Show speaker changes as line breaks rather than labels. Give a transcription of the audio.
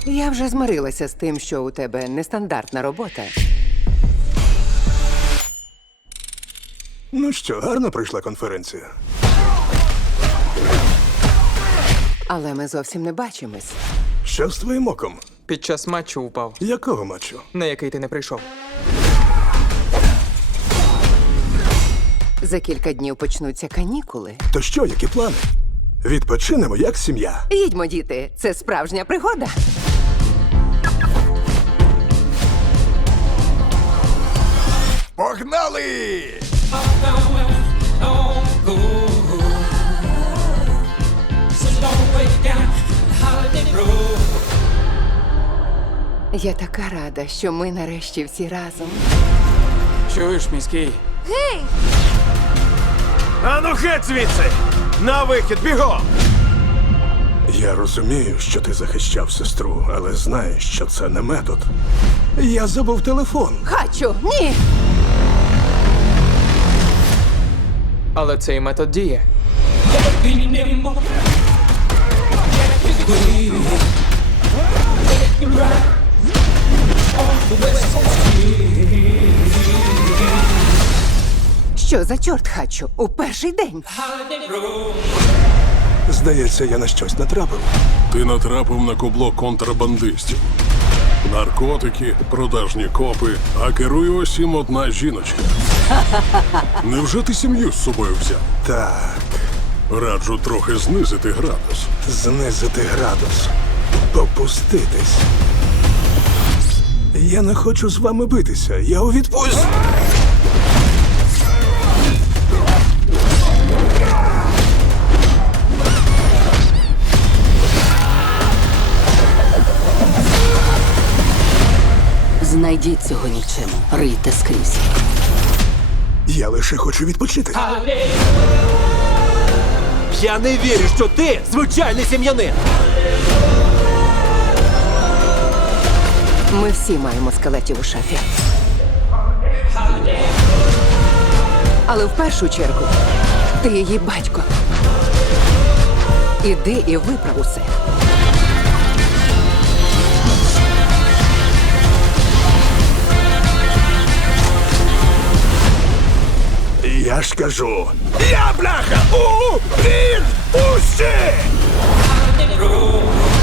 Я вже змирилася з тим, що у тебе нестандартна робота.
Ну що, гарно пройшла конференція?
Але ми зовсім не бачимось.
Що з твоїм оком?
Під час матчу упав,
Якого матчу?
на який ти не прийшов.
За кілька днів почнуться канікули.
То що, які плани? Відпочинемо як сім'я.
Їдьмо, діти, це справжня пригода.
Погнали!
Я така рада, що ми нарешті всі разом.
Чуєш, міський?
Ану геть звідси! На вихід, бігом!
Я розумію, що ти захищав сестру, але знаєш, що це не метод. Я забув телефон.
Хачу, ні!
Але цей метод діє.
Що за чорт, Хачу? У перший день.
Здається, я на щось натрапив.
Ти натрапив на кубло контрабандистів. Наркотики, продажні копи, а керує усім одна жіночка. Невже ти сім'ю з собою взяв?
Так,
Раджу трохи знизити градус.
знизити градус. Попуститись. Я не хочу з вами битися. Я у відпустці.
Знайдіть цього нічим. Рийте скрізь.
Я лише хочу відпочити.
Я не вірю, що ти звичайний сім'янин!
Ми всі маємо скелетів у шафі. Але в першу чергу ти її батько. Іди і виправ усе.
Я ж кажу. Я, бляха, у відпустці!